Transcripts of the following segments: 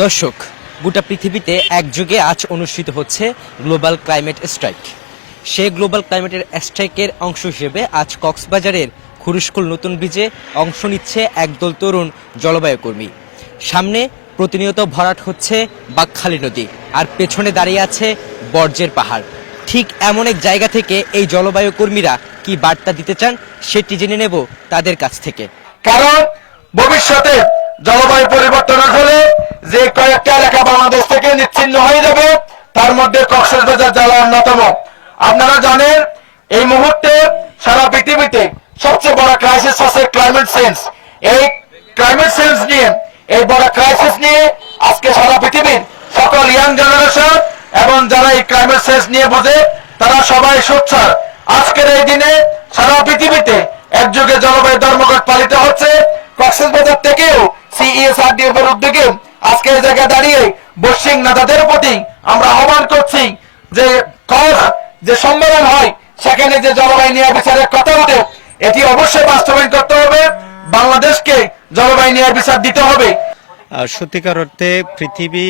দর্শক, গোটা পৃথিবীতে একযোগে আজ অনুষ্ঠিত হচ্ছে গ্লোবাল ক্লাইমেট স্ট্রাইক। সেই গ্লোবাল ক্লাইমেটের স্ট্রাইকের অংশ হিসেবে আজ কক্সবাজারের খুরুশকুল নতুন ব্রিজে অংশ নিচ্ছে একদল তরুণ জলবায়ু কর্মী। সামনে প্রতিনিয়ত ভরাট হচ্ছে বাকখালী নদী আর পেছনে দাঁড়িয়ে আছে বর্জ্যের পাহাড়। ঠিক এমন এক জায়গা থেকে এই জলবায়ু কর্মীরা কি বার্তা দিতে চান সেটি জেনে নেব তাদের কাছ থেকে। কারণ ভবিষ্যতে জলবায়ু পরিবর্তনের ফলে যে কয়েকটা এলাকা বাংলাদেশ থেকে নিচ্ছিন্ন হয়ে যাবে, তার মধ্যে কক্সবাজার জেলা অন্যতম। আপনারা জানেন, এই মুহূর্তে সারা পৃথিবীতে সবচেয়ে বড় ক্রাইসিস হচ্ছে ক্লাইমেট চেঞ্জ এই ক্লাইমেট চেঞ্জ নিয়ে, এই বড় ক্রাইসিস নিয়ে আজকে সারা পৃথিবীর সকল ইয়াং জেনারেশন এবং যারা এই ক্লাইমেট চেঞ্জ নিয়ে বোঝে, তারা সবাই সোচ্চার। আজকের এই দিনে সারা পৃথিবীতে একযোগে জলবায়ু ধর্মঘট পালিত হচ্ছে। কক্সবাজার থেকেও আজকে জায়গায় দাঁড়িয়ে বৈশ্বিক নেতাদের প্রতি আমরা আহ্বান করছি যে কস যে সম্মেলন হয়, সেখানে যে জলবায়ু নিয়ে বিচারের কথা ওঠে এটি অবশ্যই বাস্তবায়ন করতে হবে, বাংলাদেশকে জলবায়ু নিয়ে বিচার দিতে হবে। সত্যিকার অর্থে পৃথিবী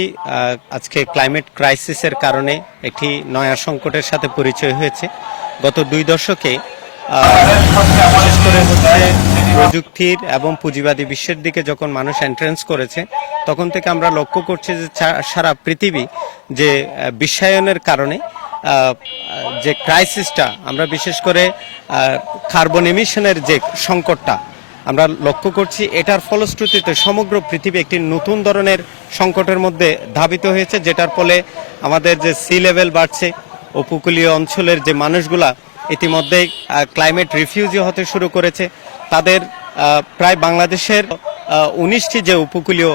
আজকে ক্লাইমেট ক্রাইসিসের কারণে একটি নয়া সংকটের সাথে পরিচয় হয়েছে। গত দুই দশকে বিশেষ করে হচ্ছে প্রযুক্তির এবং পুঁজিবাদী বিশ্বের দিকে যখন মানুষ এন্ট্রেন্স করেছে, তখন থেকে আমরা লক্ষ্য করছি যে সারা পৃথিবী যে বিশ্বায়নের কারণে যে ক্রাইসিসটা আমরা বিশেষ করে কার্বন এমিশনের যে সংকটটা, আমরা লক্ষ্য করছি এটার ফলশ্রুতিতে সমগ্র পৃথিবী একটি নতুন ধরনের সংকটের মধ্যে ধাবিত হয়েছে, যেটার ফলে আমাদের যে সি লেভেল বাড়ছে, উপকূলীয় অঞ্চলের যে মানুষগুলা ইতিমধ্যেই ক্লাইমেট রিফিউজি হতে শুরু করেছে। তাদের প্রায় বাংলাদেশের উনিশটি যে উপকূলীয়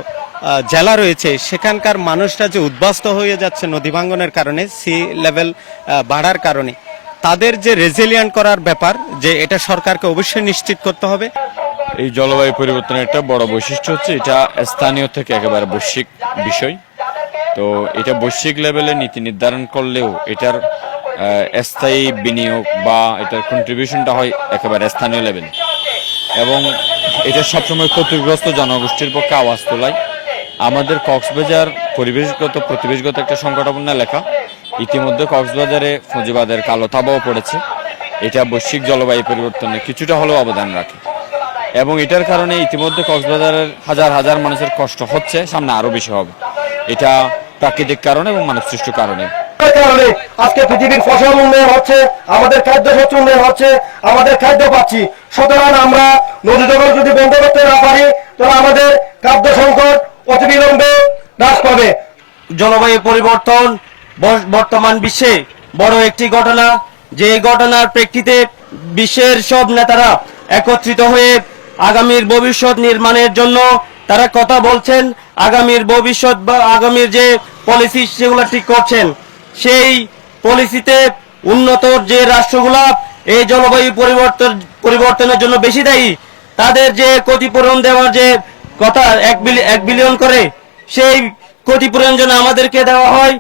জেলা রয়েছে, সেখানকার মানুষরা যে উদ্বাস্ত হয়ে যাচ্ছে নদী ভাঙ্গনের কারণে সি লেভেল বাড়ার কারণে, তাদের যে রেজিলিয়েন্ট করার ব্যাপার, যে এটা সরকারকে অবশ্যই নিশ্চিত করতে হবে। এই জলবায়ু পরিবর্তনের একটা বড় বৈশিষ্ট্য হচ্ছে, এটা স্থানীয় থেকে একেবারে বৈশ্বিক বিষয়। তো এটা বৈশ্বিক লেভেলে নীতি নির্ধারণ করলেও এটার স্থায়ী বিনিয়োগ বা এটার কন্ট্রিবিউশনটা হয় একেবারে স্থানীয় লেভেলে এবং এটা সবসময় ক্ষতিগ্রস্ত জনগোষ্ঠীর পক্ষে আওয়াজ তোলায়। আমাদের কক্সবাজার পরিবেশগত, প্রতিবেশগত একটা সংকটাপন্ন এলাকা ইতিমধ্যে কক্সবাজারে ফজিবাদের কালো তাবাও পড়েছে। এটা বৈশ্বিক জলবায়ু পরিবর্তনে কিছুটা হলেও অবদান রাখে। এবং এটার কারণে ইতিমধ্যে কক্সবাজারের হাজার হাজার মানুষের কষ্ট হচ্ছে, সামনে আরও বেশি হবে। এটা প্রাকৃতিক কারণে এবং মানব সৃষ্ট কারণে। কারণে আজকে পৃথিবীর ফসল উন্নয়ন হচ্ছে, আমাদের খাদ্য শস্য উন্নয়ন হচ্ছে, আমাদের খাদ্য পাচ্ছি। সুতরাং আমরা নদী দখল যদি বন্ধ করতে না পারি, তাহলে আমাদের খাদ্য সংকট অতি বিলম্বে হ্রাস পাবে। জলবায়ু পরিবর্তন বর- বর্তমান বিশ্বে বড় একটি ঘটনা। যে ঘটনার প্রেক্ষিতে বিশ্বের সব নেতারা একত্রিত হয়ে আগামীর ভবিষ্যৎ নির্মাণের জন্য তারা কথা বলছেন। আগামীর ভবিষ্যৎ বা আগামীর যে পলিসি সেগুলো ঠিক করছেন। সেই পলিসিতে উন্নত যে রাষ্ট্রগুলো এই জলবায়ু পরিবর্তন, পরিবর্তনের জন্য বেশি দায়ী, তাদের যে ক্ষতিপূরণ দেওয়ার যে কথা এক বিলি- এক বিলিয়ন করে, সেই ক্ষতিপূরণ জন্য আমাদেরকে দেওয়া হয়।